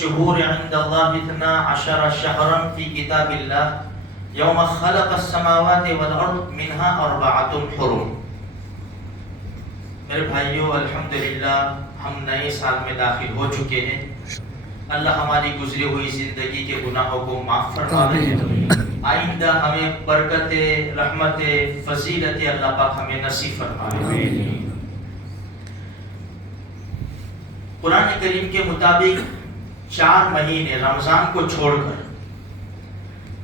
شهور عند الله 12 شهرا في كتاب الله يوم خلق السماوات والارض منها 4 حرم. میرے بھائیو، الحمدللہ ہم نئے سال میں داخل ہو چکے ہیں. اللہ ہماری گزری ہوئی زندگی کے گناہوں کو معاف فرمائے. آئندہ ہمیں برکت، رحمت، فضیلت اللہ پاک ہمیں نصیب فرمائے. قرآن کریم کے مطابق 4 مہینے رمضان کو چھوڑ کر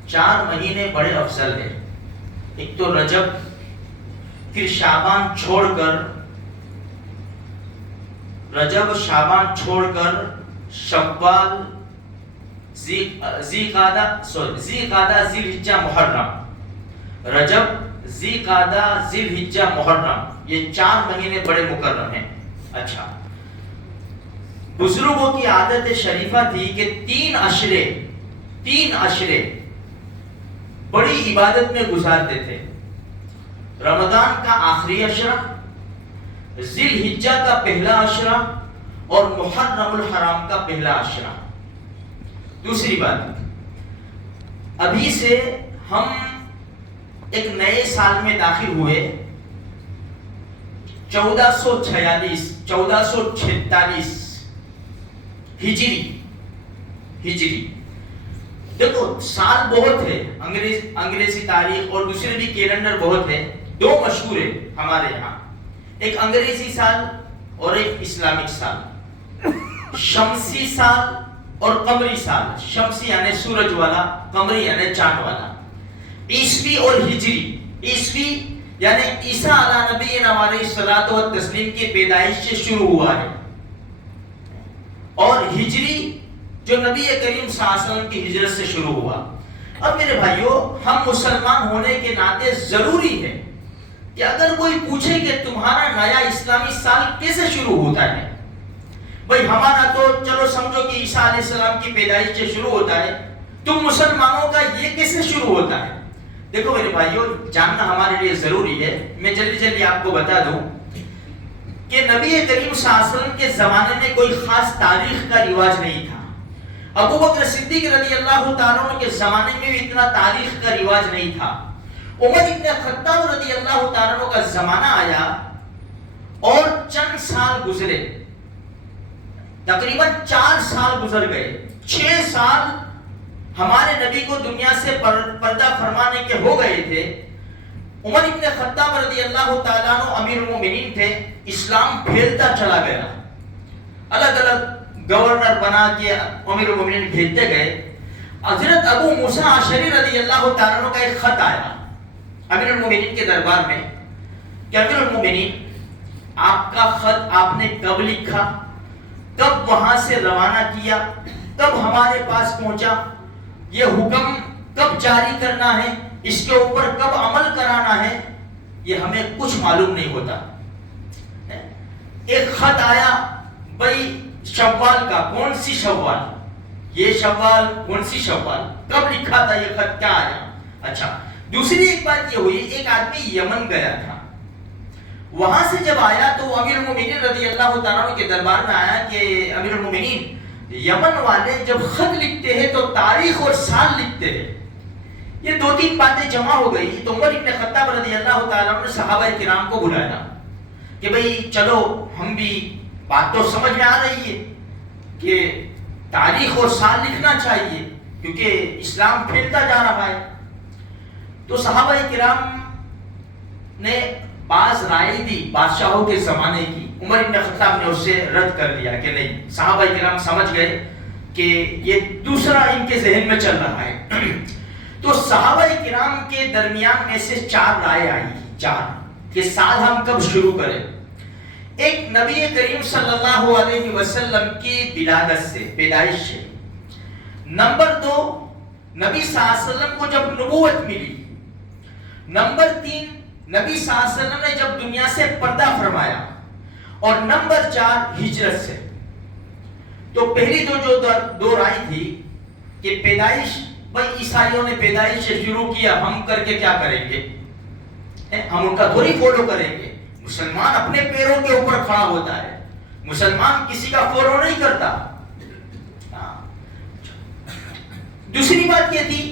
4 مہینے بڑے افضل ہیں. ایک تو رجب، پھر شعبان چھوڑ کر رجب، شعبان چھوڑ کر شوال، ذی قعدہ، ذی الحجہ، محرم. رجب، ذی قعدہ، ذی الحجہ، محرم، یہ 4 مہینے بڑے مکرم ہیں. اچھا، بزرگوں کی عادت شریفہ تھی کہ 3 عشرے بڑی عبادت میں گزارتے تھے. رمضان کا آخری عشرہ، ذی الحجہ کا پہلا عشرہ اور محرم الحرام کا پہلا عشرہ. دوسری بات، ابھی سے ہم ایک نئے سال میں داخل ہوئے. 1446 ہجری. دیکھو، سال بہت ہے، انگریزی تاریخ اور دوسرے بھی کیلنڈر بہت ہے. 2 مشہور ہے ہمارے یہاں، ایک انگریزی سال اور ایک اسلامک سال. شمسی سال اور قمری سال. شمسی یعنی سورج والا، قمری یعنی چاند والا. عیسوی اور ہجری. عیسوی یعنی عیسیٰ علیہ نبینا علیہ الصلوۃ والتسلیم کی پیدائش سے شروع ہوا ہے، اور ہجری جو نبی کریم صلی اللہ علیہ وسلم کی ہجرت سے شروع ہوا. اب میرے بھائیو، ہم مسلمان ہونے کے ناطے ضروری ہے کہ اگر کوئی پوچھے کہ تمہارا نیا اسلامی سال کیسے شروع ہوتا ہے، بھئی ہمارا تو چلو سمجھو کہ عیسیٰ علیہ السلام کی پیدائش سے شروع ہوتا ہے، تم مسلمانوں کا یہ کیسے شروع ہوتا ہے؟ دیکھو میرے بھائیو، جاننا ہمارے لیے ضروری ہے. میں جلدی آپ کو بتا دوں کہ نبی کریم صلی اللہ علیہ وسلم کے زمانے میں کوئی خاص تاریخ کا رواج نہیں تھا. ابو بکر صدیق رضی اللہ تعالیٰ عنہ کے زمانے میں بھی اتنا تاریخ کا رواج نہیں تھا. عمر ابن خطاب رضی اللہ تعالیٰ عنہ کا زمانہ آیا اور چند سال گزرے، تقریباً 4 سال گزر گئے. 6 سال ہمارے نبی کو دنیا سے پردہ فرمانے کے ہو گئے تھے. عمر ابن خطاب رضی اللہ تعالیٰ عنہ امیر المومنین تھے. اسلام پھیلتا چلا گیا، الگ الگ گورنر بنا کے امیر المومنین بھیجتے گئے. حضرت ابو موسیٰ اشعری رضی اللہ تعالیٰ عنہ کا ایک خط آیا امیر المومنین کے دربار میں کہ امیر المومنین، آپ کا خط آپ نے کب لکھا، کب وہاں سے روانہ کیا، کب ہمارے پاس پہنچا، یہ حکم کب جاری کرنا ہے، اس کے اوپر کب عمل کرانا ہے، یہ ہمیں کچھ معلوم نہیں ہوتا. ایک خط آیا، بھئی شوال کا، کون سی شوال، یہ شوال، کون سی شوال، کب لکھا تھا یہ خط، کیا آیا. اچھا، دوسری ایک بات یہ ہوئی، ایک آدمی یمن گیا تھا. وہاں سے جب آیا تو امیر المومنین رضی اللہ تعالیٰ عنہ کے دربار میں آیا کہ امیر المومنین، یمن والے جب خط لکھتے ہیں تو تاریخ اور سال لکھتے ہیں. یہ 2-3 باتیں جمع ہو گئی تو عمر ابن خطاب رضی اللہ تعالیٰ عنہ نے صحابہ کرام کو بلایا کہ بھئی چلو، ہم بھی بات تو سمجھ میں آ رہی ہے کہ تاریخ اور سال لکھنا چاہیے کیونکہ اسلام پھیلتا جا رہا ہے. تو صحابہ کرام نے بعض رائے دی بادشاہوں کے زمانے کی. عمر ابن خطاب نے اس سے رد کر دیا کہ نہیں. صحابہ کرام سمجھ گئے کہ یہ دوسرا ان کے ذہن میں چل رہا ہے. تو صحابہ کرام کے درمیان میں سے 4 رائے آئی، 4 کہ سال ہم کب شروع کریں. ایک نبی کریم صلی اللہ علیہ وسلم کی ولادت سے، پیدائش سے. نمبر 2، نبی صلی اللہ علیہ وسلم کو جب نبوت ملی. نمبر 3، نبی صلی اللہ علیہ وسلم نے جب دنیا سے پردہ فرمایا. اور نمبر 4، ہجرت سے. تو پہلی دو رائے تھی کہ پیدائش، بھائی عیسائیوں نے پیدائش سے شروع کیا، ہم کر کے کیا کریں گے، ہم ان کا تھوڑی فالو کریں گے. مسلمان اپنے پیروں کے اوپر کھڑا ہوتا ہے، مسلمان کسی کا فالو نہیں کرتا. دوسری بات یہ تھی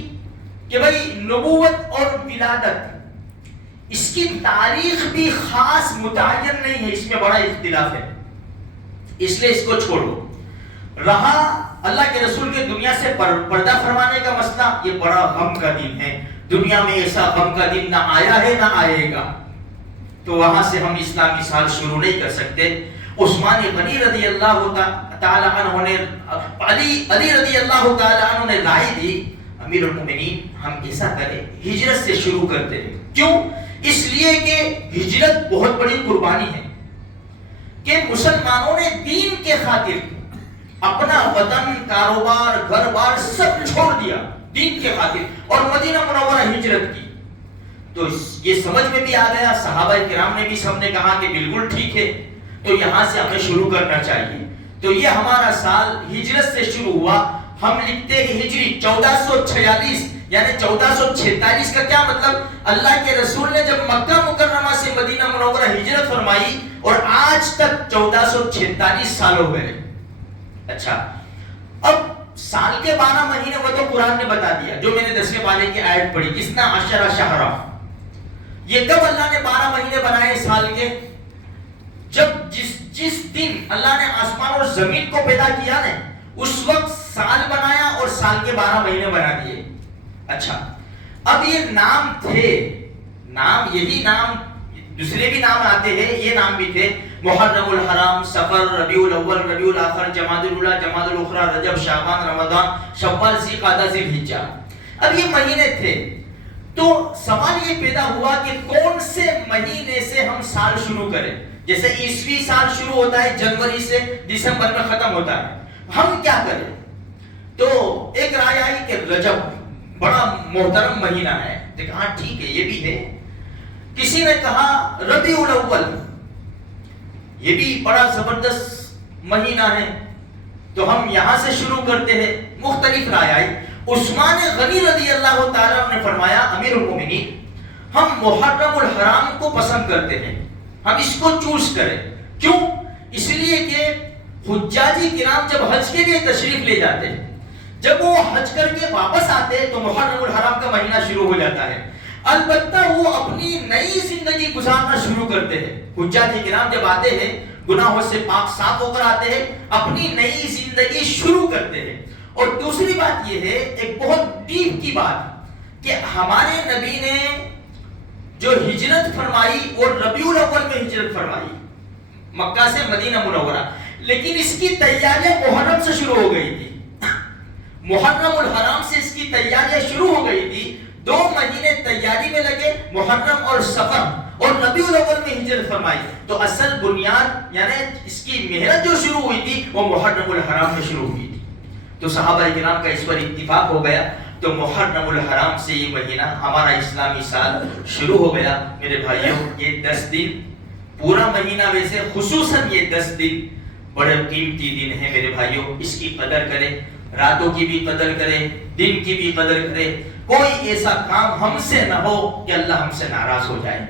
کہ بھائی نبوت اور ولادت اس کی تاریخ بھی خاص متعین نہیں ہے، اس میں بڑا اختلاف ہے، اس لیے اس کو چھوڑو. رہا اللہ کے رسول کے دنیا سے پردہ فرمانے کا مسئلہ، یہ بڑا غم کا دن ہے، دنیا میں ایسا غم کا دن نہ آیا ہے نہ آئے گا، تو وہاں سے ہم اسلامی سال شروع نہیں کر سکتے. عثمان غنی رضی اللہ تعالی عنہ نے علی رضی اللہ تعالی عنہ نے رائے دی، امیر المومنین ہم ایسا کریں ہجرت سے شروع کرتے ہیں. کیوں؟ اس لیے کہ ہجرت بہت بڑی قربانی ہے کہ مسلمانوں نے دین کے خاطر اپنا وطن، کاروبار، گھر بار سب چھوڑ دیا دین کے خاطر اور مدینہ منورہ ہجرت کی. تو یہ سمجھ میں بھی آ گیا، صحابہ کرام نے بھی سب نے کہا کہ بالکل ٹھیک ہے، تو یہاں سے ہمیں شروع کرنا چاہیے. تو یہ ہمارا سال ہجرت سے شروع ہوا. ہم لکھتے ہیں ہجری 1446 یعنی 1446 کا کیا مطلب؟ اللہ کے رسول نے جب مکہ مکرمہ سے مدینہ منورہ ہجرت فرمائی اور آج تک 1446 سال ہو گئے. اچھا، اب سال کے 12 مہینے وہ تو قرآن نے بتا دیا، جو میں نے 10ویں پارے کی آیت پڑھی، کسنا عشرہ شہرہ. یہ کب اللہ نے 12 مہینے بنائے سال کے؟ جب جس دن اللہ نے آسمان اور زمین کو پیدا کیا نا، اس وقت سال بنایا اور سال کے 12 مہینے بنا دیے. اچھا، اب یہ نام تھے، نام یہی نام، دوسرے بھی نام آتے ہیں، یہ نام بھی تھے: محرم الحرام، سفر، ربیع الاول، ربیع الاخر، جمادی الاولی، جمادی الاخری، رجب، شعبان، رمضان، شوال، ذوالقعدہ، ذوالحجہ. اب یہ مہینے تھے. تو سوال یہ پیدا ہوا کہ کون سے مہینے سے ہم سال شروع کریں. جیسے عیسوی سال شروع ہوتا ہے جنوری سے، دسمبر میں ختم ہوتا ہے، ہم کیا کریں؟ تو ایک رائے آئی کہ رجب بڑا محترم مہینہ ہے. کہا ٹھیک ہے، یہ بھی ہے. کسی نے کہا ربیع الاول، یہ بھی بڑا زبردست مہینہ ہے، تو ہم یہاں سے شروع کرتے ہیں. مختلف رائے آئی. عثمان غنی رضی اللہ تعالیٰ نے فرمایا: امیر المومنین، ہم محرم الحرام کو پسند کرتے ہیں، ہم اس کو چوز کریں. کیوں؟ اس لیے کہ حجاجی کرام جب حج کے لیے تشریف لے جاتے ہیں، جب وہ حج کر کے واپس آتے ہیں تو محرم الحرام کا مہینہ شروع ہو جاتا ہے. البتہ وہ اپنی نئی زندگی گزارنا شروع کرتے ہیں. حجاجی کرام جب آتے ہیں گناہوں سے پاک صاف ہو کر آتے ہیں، اپنی نئی زندگی شروع کرتے ہیں. اور دوسری بات یہ ہے، ایک بہت ڈیپ کی بات، کہ ہمارے نبی نے جو ہجرت فرمائی وہ ربیع الاول میں ہجرت فرمائی مکہ سے مدینہ منورہ، لیکن اس کی تیاریاں محرم سے شروع ہو گئی تھی. محرم الحرام سے اس کی تیاریاں شروع ہو گئی تھی. 2 مہینے تیاری میں لگے، محرم اور سفر، اور ربیع الاول میں ہجرت فرمائی. تو اصل بنیاد یعنی اس کی محنت جو شروع ہوئی تھی وہ محرم الحرام میں شروع ہوئی تھی. تو صحابہ کرام کا اس پر اتفاق ہو گیا. تو محرم الحرام سے یہ مہینہ ہمارا اسلامی سال شروع ہو گیا. میرے بھائیوں، یہ 10 دن پورا مہینہ، ویسے خصوصاً یہ 10 دن بڑے قیمتی دن ہیں میرے بھائیوں. اس کی قدر کریں، راتوں کی بھی قدر کریں، دن کی بھی قدر کریں. کوئی ایسا کام ہم سے نہ ہو کہ اللہ ہم سے ناراض ہو جائے.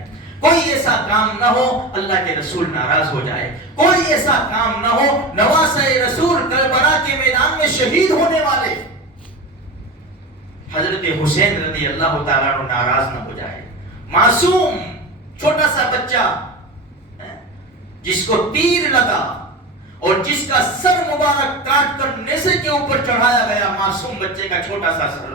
کوئی ایسا کام نہ ہو اللہ کے رسول ناراض ہو جائے. کوئی ایسا کام نہ ہو نواسہ رسول کربلا کے میدان میں شہید ہونے والے حضرت حسین رضی اللہ تعالیٰ عنہ ناراض نہ ہو جائے. معصوم چھوٹا سا بچہ جس کو تیر لگا اور جس کا سر مبارک کاٹ کر نیزے کے اوپر چڑھایا گیا، معصوم بچے کا چھوٹا سا سر،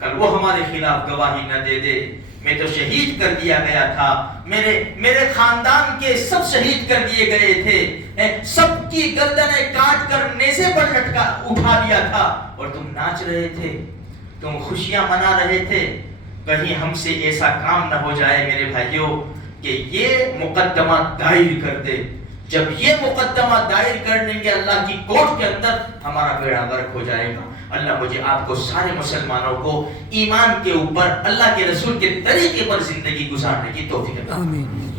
کل وہ ہمارے خلاف گواہی نہ دے دے میں تو شہید کر دیا گیا تھا، میرے خاندان کے سب شہید کر دیے گئے تھے، سب کی گردنیں کاٹ کر نیزے پر لٹکا اٹھا دیا تھا، اور تم ناچ رہے تھے، تم خوشیاں منا رہے تھے. کہیں ہم سے ایسا کام نہ ہو جائے میرے بھائیوں کہ یہ مقدمہ دائر کر دے. جب یہ مقدمہ دائر کر دیں گے اللہ کی کورٹ کے اندر، ہمارا بیڑا غرق ہو جائے گا. اللہ مجھے آپ کو سارے مسلمانوں کو ایمان کے اوپر اللہ کے رسول کے طریقے پر زندگی گزارنے کی توفیق عطا فرمائے. آمین.